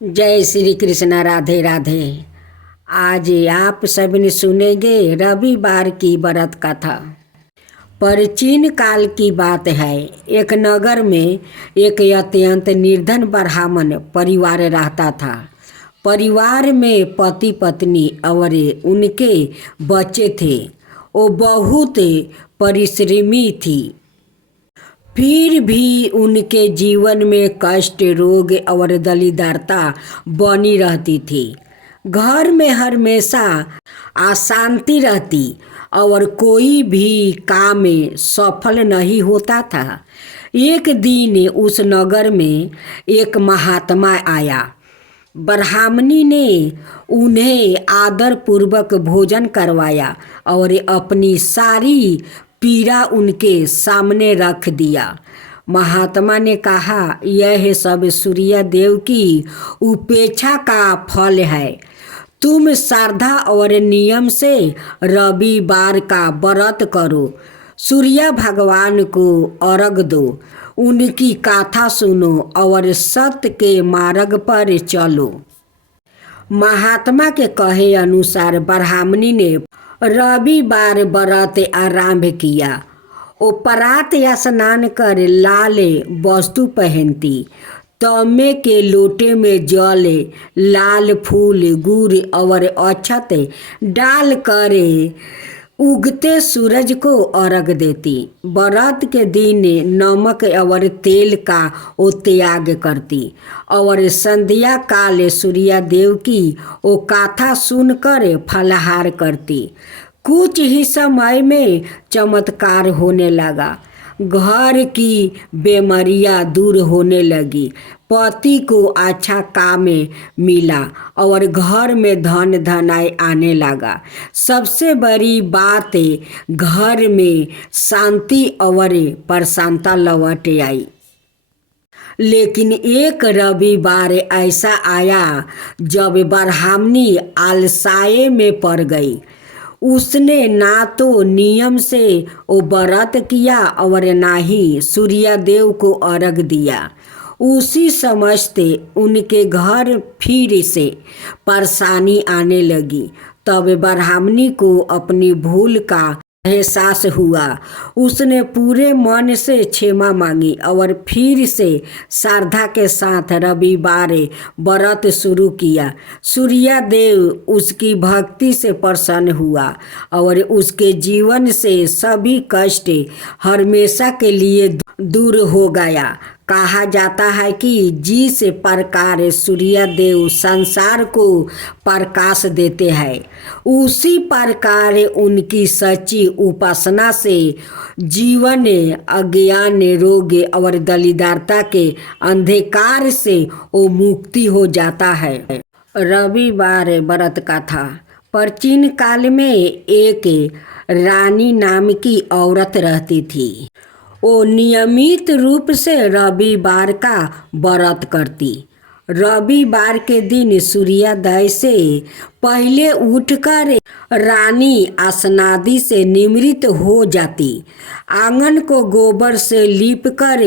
जय श्री कृष्ण। राधे राधे। आज आप सब ने सुनेंगे रविवार की व्रत कथा। प्राचीन काल की बात है। एक नगर में एक अत्यंत निर्धन ब्राह्मण परिवार रहता था। परिवार में पति पत्नी और उनके बच्चे थे। वो बहुत परिश्रमी थी, फिर भी उनके जीवन में कष्ट, रोग और दरिद्रता बनी रहती थी। घर में हमेशा अशांति रहती और कोई भी काम में सफल नहीं होता था। एक दिन उस नगर में एक महात्मा आया। ब्राह्मणी ने उन्हें आदर पूर्वक भोजन करवाया और अपनी सारी पीड़ा उनके सामने रख दिया। महात्मा ने कहा, यह सब सूर्य देव की उपेक्षा का फल है। तुम श्रद्धा और नियम से रविवार का व्रत करो, सूर्य भगवान को अर्घ दो, उनकी कथा सुनो और सत्य के मार्ग पर चलो। महात्मा के कहे अनुसार ब्राह्मणी ने रविवार व्रत आरंभ किया। वो प्रात स्नान कर लाल वस्तु पहनती, तमे के लोटे में जल, लाल फूल, गुड़ और अक्षत डाल कर उगते सूरज को अर्घ देती। व्रत के दिन नमक और तेल का वो त्याग करती और संध्या काल सूर्य देव की वो कथा सुनकर फलाहार करती। कुछ ही समय में चमत्कार होने लगा। घर की बीमारियां दूर होने लगी, पति को अच्छा काम मिला और घर में धन धनाई आने लगा। सबसे बड़ी बात, घर में शांति और प्रसन्नता लौट आई। लेकिन एक रविवार ऐसा आया जब ब्राह्मणी आलसाए में पड़ गई। उसने ना तो नियम से वो व्रत किया और ना ही सूर्य देव को अर्घ दिया। उसी समझते उनके घर फिर से परेशानी आने लगी। तब ब्राह्मणी को अपनी भूल का एहसास हुआ। उसने पूरे मन से क्षमा मांगी और फिर से श्रद्धा के साथ रविवार व्रत शुरू किया। सूर्य देव उसकी भक्ति से प्रसन्न हुआ और उसके जीवन से सभी कष्ट हमेशा के लिए दूर हो गया। कहा जाता है कि जिस प्रकार सूर्य देव संसार को प्रकाश देते हैं, उसी प्रकार उनकी सच्ची उपासना से जीवन, अज्ञान, रोग और दरिद्रता के अंधकार से वो मुक्ति हो जाता है। रविवार व्रत कथा। प्राचीन काल में एक रानी नाम की औरत रहती थी। वो नियमित रूप से रविवार का व्रत करती। रविवार के दिन सूर्योदय से पहले उठकर रानी स्नादि से निवृत्त हो जाती। आंगन को गोबर से लीपकर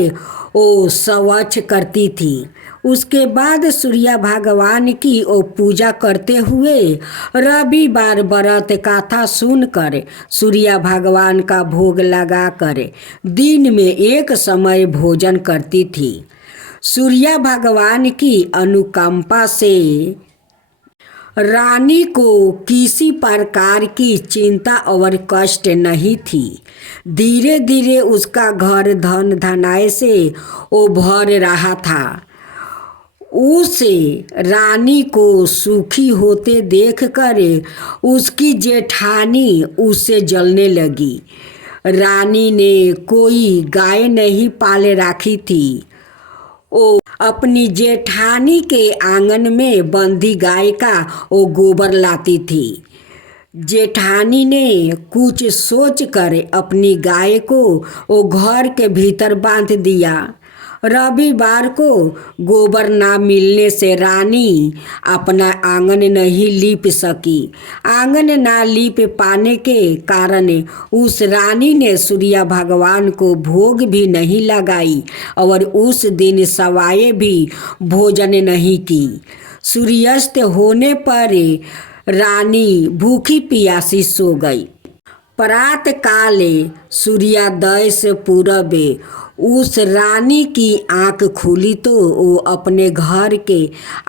वो स्वच्छ करती थी। उसके बाद सूर्य भगवान की वो पूजा करते हुए रविवार व्रत कथा सुनकर सूर्य भगवान का भोग लगाकर दिन में एक समय भोजन करती थी। सूर्य भगवान की अनुकंपा से रानी को किसी प्रकार की चिंता और कष्ट नहीं थी। धीरे धीरे उसका घर धन धनाई से वो भर रहा था। उस रानी को सुखी होते देखकर उसकी जेठानी उससे जलने लगी। रानी ने कोई गाय नहीं पाले रखी थी। वो अपनी जेठानी के आंगन में बंधी गाय का वो गोबर लाती थी। जेठानी ने कुछ सोचकर अपनी गाय को वो घर के भीतर बांध दिया। रविवार को गोबर ना मिलने से रानी अपना आंगन नहीं लीप सकी। आंगन ना लीप पाने के कारण उस रानी ने सूर्य भगवान को भोग भी नहीं लगाई और उस दिन सवाए भी भोजन नहीं की। सूर्यास्त होने पर रानी भूखी प्यासी सो गई। प्रात काल सूर्योदय से पूर्व उस रानी की आंख खुली तो वो अपने घर के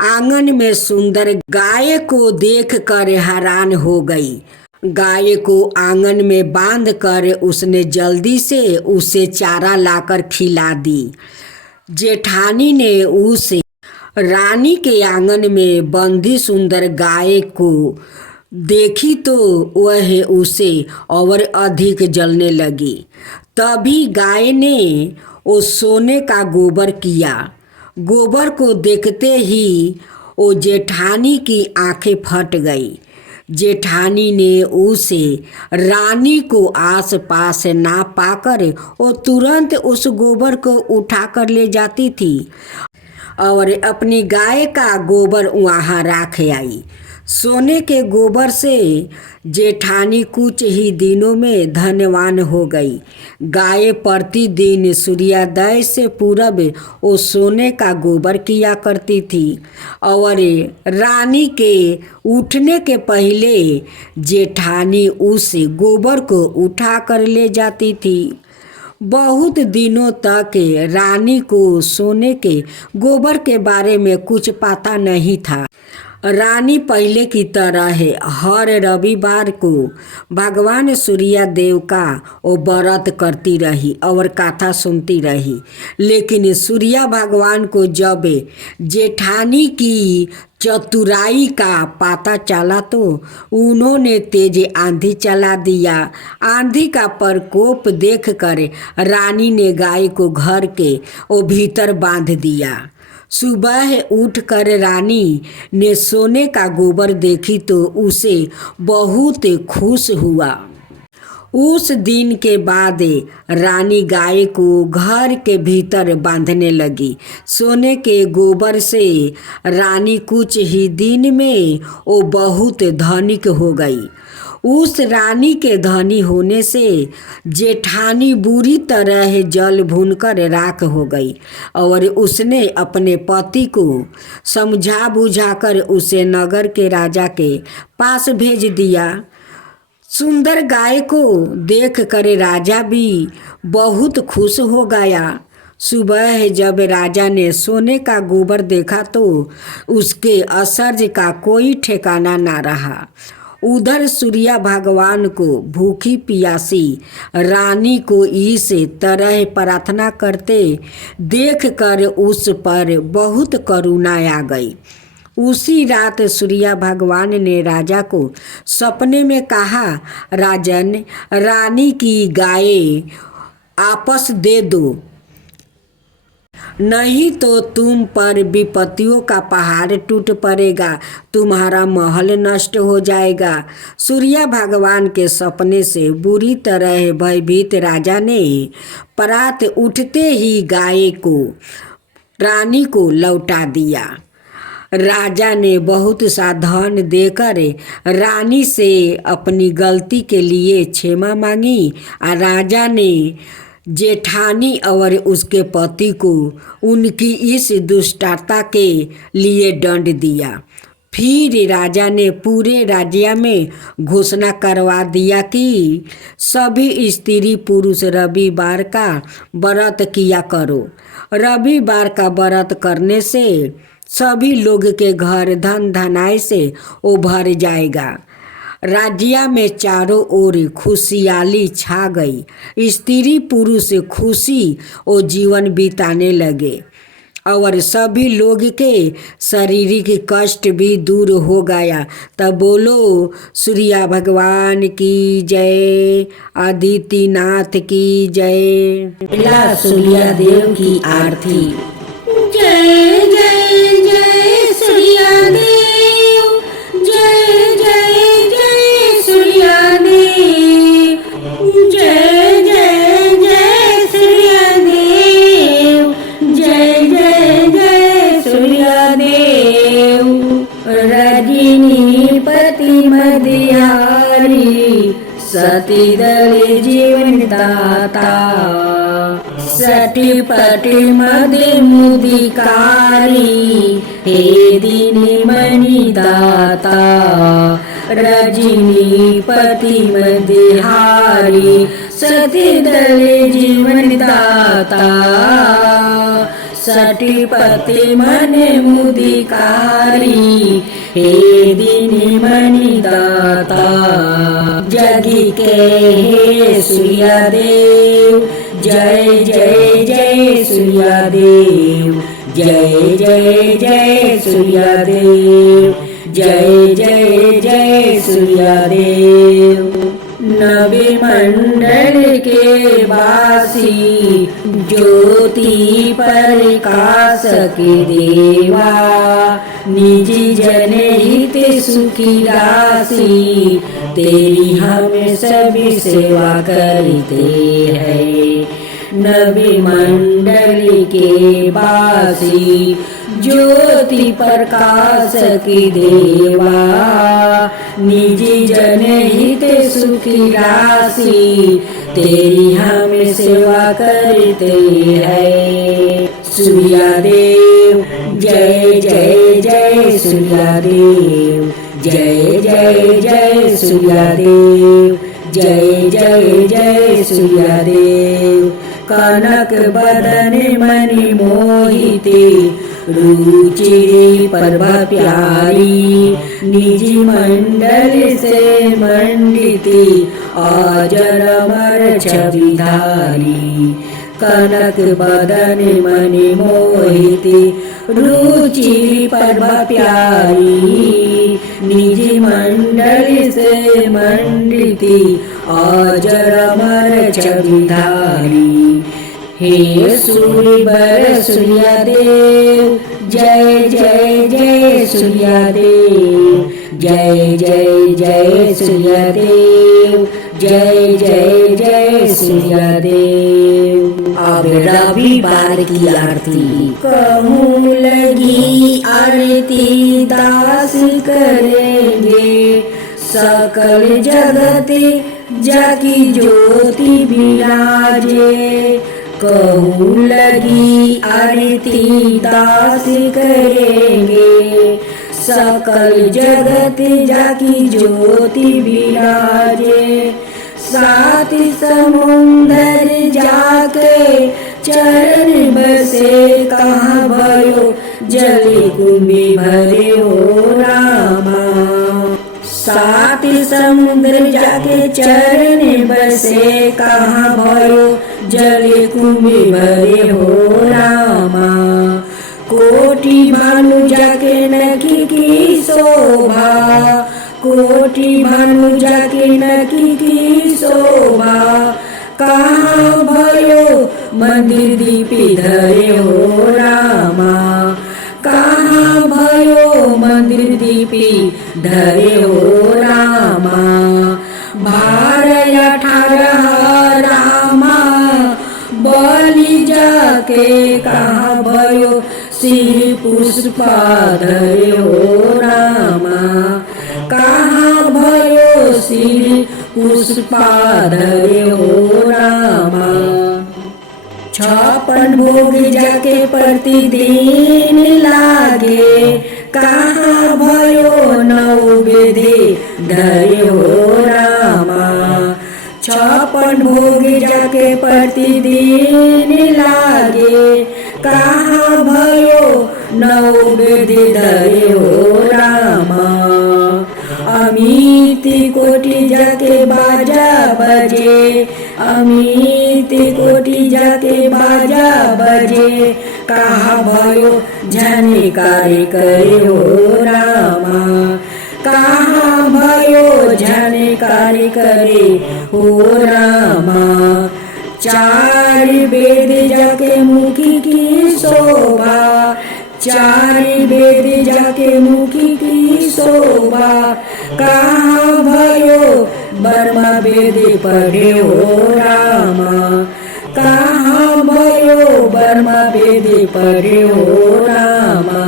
आंगन में सुंदर गाय को देखकर हैरान हो गई। गाय को आंगन में बांधकर उसने जल्दी से उसे चारा लाकर खिला दी। जेठानी ने उस रानी के आंगन में बंधी सुंदर गाय को देखी तो वह उसे और अधिक जलने लगी। तभी गाय ने वो सोने का गोबर किया। गोबर को देखते ही वो जेठानी की आंखें फट गई। जेठानी ने उसे रानी को आस पास ना पाकर वो तुरंत उस गोबर को उठाकर ले जाती थी और अपनी गाय का गोबर वहाँ रख आई। सोने के गोबर से जेठानी कुछ ही दिनों में धनवान हो गई। गाय प्रतिदिन सूर्योदय से पूर्व वो सोने का गोबर किया करती थी और रानी के उठने के पहले जेठानी उस गोबर को उठा कर ले जाती थी। बहुत दिनों तक रानी को सोने के गोबर के बारे में कुछ पता नहीं था। रानी पहले की तरह हर रविवार को भगवान सूर्य देव का वो व्रत करती रही और कथा सुनती रही। लेकिन सूर्य भगवान को जब जेठानी की चतुराई का पता चला तो उन्होंने तेज आंधी चला दिया। आंधी का प्रकोप देखकर रानी ने गाय को घर के वो भीतर बांध दिया। सुबह उठकर रानी ने सोने का गोबर देखी तो उसे बहुत खुश हुआ। उस दिन के बाद रानी गाय को घर के भीतर बांधने लगी। सोने के गोबर से रानी कुछ ही दिन में वो बहुत धनिक हो गई। उस रानी के धनी होने से जेठानी बुरी तरह जल भूनकर राख हो गई और उसने अपने पति को समझा बुझाकर उसे नगर के राजा के पास भेज दिया। सुंदर गाय को देखकर राजा भी बहुत खुश हो गया। सुबह जब राजा ने सोने का गोबर देखा तो उसके आश्चर्य का कोई ठिकाना ना रहा। उधर सूर्य भगवान को भूखी प्यासी रानी को इस तरह प्रार्थना करते देखकर उस पर बहुत करुणा आ गई। उसी रात सूर्य भगवान ने राजा को सपने में कहा, राजन, रानी की गाय आपस दे दो, नहीं तो तुम पर विपत्तियों का पहाड़ टूट पड़ेगा, तुम्हारा महल नष्ट हो जाएगा। सूर्य भगवान के सपने से बुरी तरह भयभीत राजा ने प्रात उठते ही गाय को रानी को लौटा दिया। राजा ने बहुत सा धन देकर रानी से अपनी गलती के लिए क्षमा मांगी और राजा ने जेठानी और उसके पति को उनकी इस दुष्टता के लिए दंड दिया। फिर राजा ने पूरे राज्य में घोषणा करवा दिया कि सभी स्त्री पुरुष रविवार का व्रत किया करो। रविवार का व्रत करने से सभी लोग के घर धन धनाई से उभर जाएगा। राज्य में चारों ओर खुशहाली छा गई। स्त्री पुरुष खुशी और जीवन बिताने लगे और सभी लोग के शारीरिक कष्ट भी दूर हो गया। तब बोलो सूर्य भगवान की जय, आदित्यनाथ की जय, सूर्य देव की आरती। जय जय जय सूर्य देव, जय जय जय सूर्य देव, जय जय जय सूर्य देव, जय सती दले जीवन दाता सटीपटी मध्ये मुदिकारी हे दिनी मनी दाता रजनी पती मध्ये हारी सती दले जीवन दाता सटीपती मने मुदिकारी हे दिनी मनी दाता जगी के हे सूर्यदेव जय जय जय सूर्यदेव जय जय जय सूर्यदेव जय जय जय सूर्यदेव नवी मंडल के वासी ज्योति प्रकाश के देवा निजी जनहित सुखी राशि तेरी हम सभी सेवा करते हैं नवी मंडल के वासी ज्योति प्रकाश की देवा निजी जनहित सुखी राशि तेरी हम सेवा करते हैं सूर्यदेव जय जय जय सूर्यदेव जय जय जय सूर्यदेव जय जय जय सूर्यदेव कनक बदन मणि मोहिते रुचिरी पर्व प्यारी निजी मंडल से मंडिती अजर अमर छविधारी कनक बदन मणि मोहिते रुचिरी पर्व प्यारी निजी मंडल से मंडिती अजर अमर छविधारी हे सूर्यवर सूर्यदेव जय जय जय सूर्यदेव जय जय जय सूर्यदेव जय जय जय सूर्यदेव अब रविवार की आरती कहूँ लगी आरती दास करेंगे सकल जगत जाकी ज्योति विराजे कहूँ लगी आरती दास करेंगे सकल जगत जाकी ज्योति विराजे सात समुंदर जाके चरण बसे कहाँ भयो जल कुंभी भरे हो रामा सात समुद्र जाके चरण बसे कहाँ भयो जल कुंभी भरे हो रामा कोटि भानु जाके नखी की शोभा कोटि भानु जाके नखी की शोभा कहाँ भयो मंदिर दीपी धरे हो रामा कहाँ भयो मंदिर दीपी धरे हो रामा 12-18 रामा बलि जाके कहाँ भयो श्री पुष्पा धरे हो रामा कहाँ भयो श्री पुष्पा धरे हो रामा 56 भोग जाके प्रतिदिन लागे कहाँ भयो नैवेद्य धरे हो रामा 56 भोग जाके प्रतिदिन लागे कहाँ भयो नैवेद्य धरे हो रामा अमित कोटि जाके बाजा बजे अमित कोटि जाके बाजा बजे कहाँ भयो झनकारी करे हो रामा कहाँ भयो झनकारी करे हो रामा 4 वेद जाके मुखी की शोभा 4 वेद जाके मुखी की शोभा कहाँ भयो ब्रह्मा वेद पढ़े हो रामा कहाँ भयो ब्रह्मा वेद पढ़े हो रामा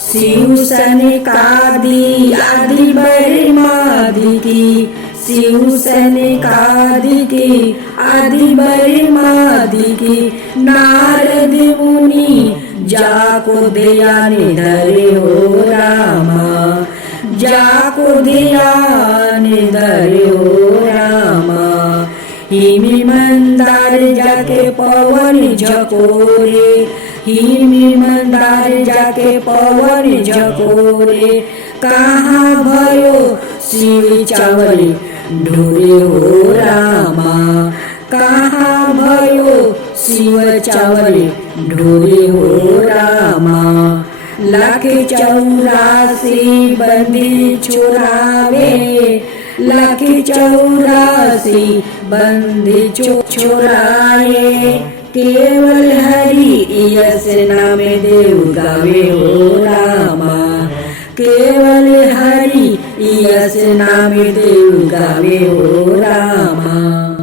शिव सनकादि आदि ब्रह्मादि की शिव सनकादिकी आदि बर्मादिकी नारद मुनि जाको ध्यान धरे हो रामा, जाको ध्यान धरे हो रामा। हिमी मंदार जाके पवन झकोरे, हिमी मंदार जाके पवन झकोरे, कहाँ भयो शिव चावल ढोरे हो रामा, कहाँ भयो शिव चावल ढोरे हो रामा। लाख 84 बंदी छुड़ावे, लाख 84 बंदी छुड़ाए, केवल हरि यश नाम देव गावे हो रामा, केवल हरि यश नाम देव गावे हो रामा।